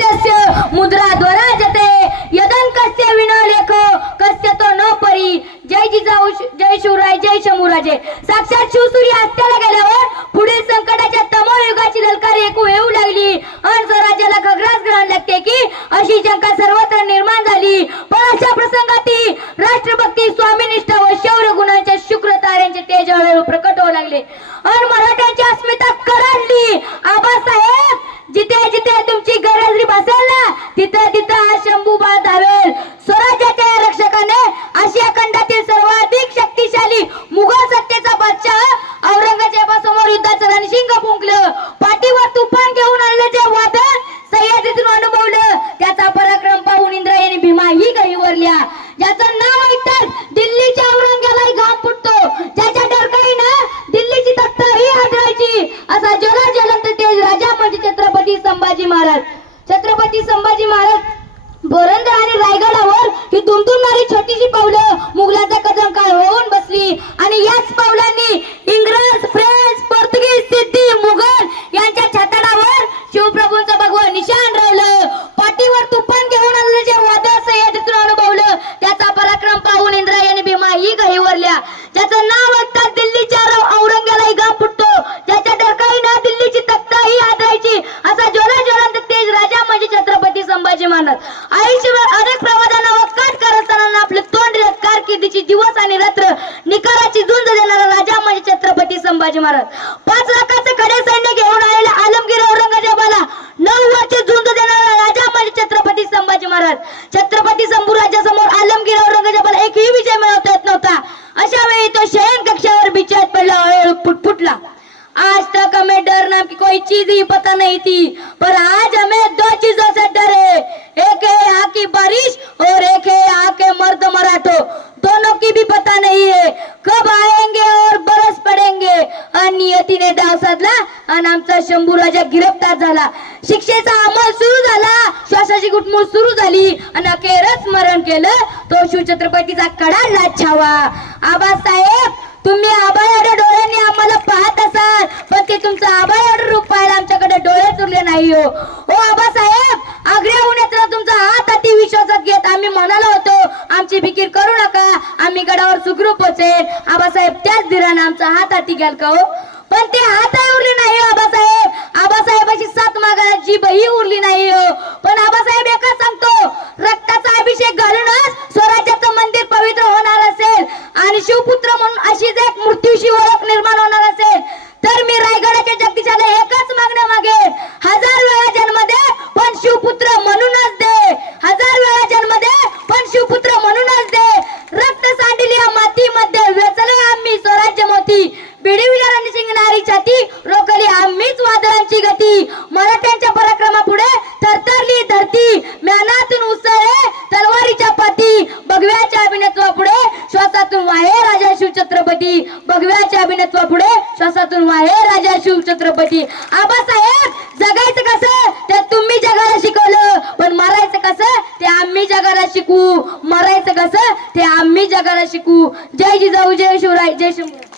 साहित्यस्य मुद्रा ध्वराजते यदन कस्य विनलेखो कस्य तो न परी जय जिजाऊ जय शिवराय जय शंभूराजे। साक्षात शिवसूर्य अस्त्याला गेल्यावर पुढील संकटाच्या तमो युगाची ललकारी ऐकू येऊ लागली आणि स्वराज्याला खग्रास ग्रहण लागते की अशी शंका सर्वत्र निर्माण झाली। पण अशा प्रसंगाती राष्ट्रभक्ती स्वामीनिष्ठा व शौर्य गुणांच्या शुक्र ताऱ्यांचे तेज हळूहळू प्रकट होऊ लागले आणि मराठ्यांची अस्मिता कडाडली। आबासाहेब जिथे जिथे तुमची गरज भासेल ना तिथे तिथे हा शंभूबा धावेल। स्वराज्याच्या रक्षकाने आशिया खंडातील सर्वाधिक शक्तिशाली मुघल सत्तेचा बादशाह औरंगजेबासमोर युद्धाचं रणशिंग फुंकलं। पाठीवर तुफान घेऊन आलेले जे वादळ सह्याद्रीतून अनुभवलं त्याचा पराक्रम पाहून इंद्रायणी भीमा ही गहिवरल्या। ज्याचं नाव ऐकताच दिल्लीच्या औरंगजेबाला घाम फुटतो, ज्याच्या डरकाळीनं दिल्लीची तख्त ही आढळायची असा जरा ज्वलंत तेज राजा म्हणजे छत्रपती संभाजी महाराज। छत्रपती संभाजी महाराज बोरंदर आणि रायगडावर ही दुमदुमणारी छोटीशी पावलं मुघलांचा कदम काळ होऊन बसली आणि याच पावलांनी इंग्रज, फ्रेंच, पोर्तुगीज, सिद्धी, मुघल यांच्या छाताडावर शिवप्रभूंचं भगवं निशाण राहिलं। पाठीवर तुफान घेऊन आलेले जे वादळ सह्याद्रीतून अनुभवलं त्याचा पराक्रम पाहून इंद्रायणी भीमा ही गहिवरल्या। ज्याचं नाव ऐकताच दिल्लीच्या औरंगजेबाला घाम फुटतो, ज्याच्या डरकाळीनं दिल्लीची तख्त ही आदरायची असा ज्वलंत तेज राजा म्हणजे छत्रपती संभाजी महाराज। आयुष्यभर अनेक प्रवादांना वकाट करत असताना आपले तोंड कारकिर्दीची दिवस आणि रात्र निकाराची झुंज देणारा राजा म्हणजे छत्रपती संभाजी महाराज। 5 लाखाचे खडे सैन्य घेऊन आलेल्या आलमगीर औरंगजेबाला 9 वर्षे झुंज देणारा राजा म्हणजे छत्रपती संभाजी महाराज। छत्रपती शंभूराजासमोर आलमगीर औरंगजेबाला एकही विजय मिळवता येत नव्हता। अशा वेळी तो शयन कक्षावर बिछात पडला, फुटफुटला। आज तक हमें डर नाम की कोई चीज ही पता नहीं थी, पर आज हमें 2 चीजों से डर है, एक है यहाँ की बारिश और एक है यहाँ के मर्द मराठो। दोनों की भी पता नहीं है कब आएंगे और बरस पडेंगे। नियतीने डाव साधला आणि आमचा शंभू राजा गिरफ्तार झाला। शिक्षेचा अंमल सुरू झाला, श्वासाची घुटमूळ सुरू झाली आणि अखेरच मरण केलं तो शिवछत्रपतीचा कडाडला छावा। आबासाहेब तुम्ही आबाळ्या डोळ्यांनी आम्हाला पाहत असाल पण ते तुमचं आबाळ्या रूप पाहायला आमच्याकडे डोळे चुरले नाही हो। ओ आबासाहेब आग्र्या उन्हाचा तुमचा हात हाती विश्वासात घेत आम्ही म्हणालो होतो आमची फिकीर करू नका, आम्ही गडावर सुखरूप पोहोचेल। आबासाहेब त्याच धीराने आमचा हात हाती घ्याल का हो? पण ते हात उरले नाही आबासाहेब। आबासाहेबाची साथ मागायला जीभ ही उरली नाही हो। पण आबासाहेब एकच सांगतो, रक्ताचा अभिषेक घालूनच स्वराज्याचं मंदिर पवित्र होणार असेल आणि शिवपुत्र म्हणून अशीच एक मृत्यूशी ओळख निर्माण होणार असेल तर मी रायगडाच्या जगदीशाला एकच मागणं मागेन, 1000 वेळा जन्म दे पण शिवपुत्र म्हणूनच दे। 1000 वेळा जन्म दे पण शिवपुत्र म्हणूनच दे। रक्त सांडली या मातीमध्ये वेचले आम्ही स्वराज्य मोती, बिडविल्या रणशिंगणारी छाती रोखली आम्हीच वादळांची गती। मराठ्यांच्या पराक्रमापुढे थरथरली धरती, म्यानातून उसळले तलवारीच्या पाती। भगव्याच्या अभिनेत्वापुढे श्वासातून वाहे राजा शिवछत्रपती, भगव्याच्या अभिनेत्वापुढे श्वासातून वाहे राजा शिवछत्रपती। आबासाहेब जगायचं कसं ते तुम्ही जगाला शिकवलं, पण मरायचं कसं ते आम्ही जगाला शिकवू। मरायचं कसं ते आम्ही जगाला शिकवू। जय जिजाऊ जय शिवराय जय शंभू।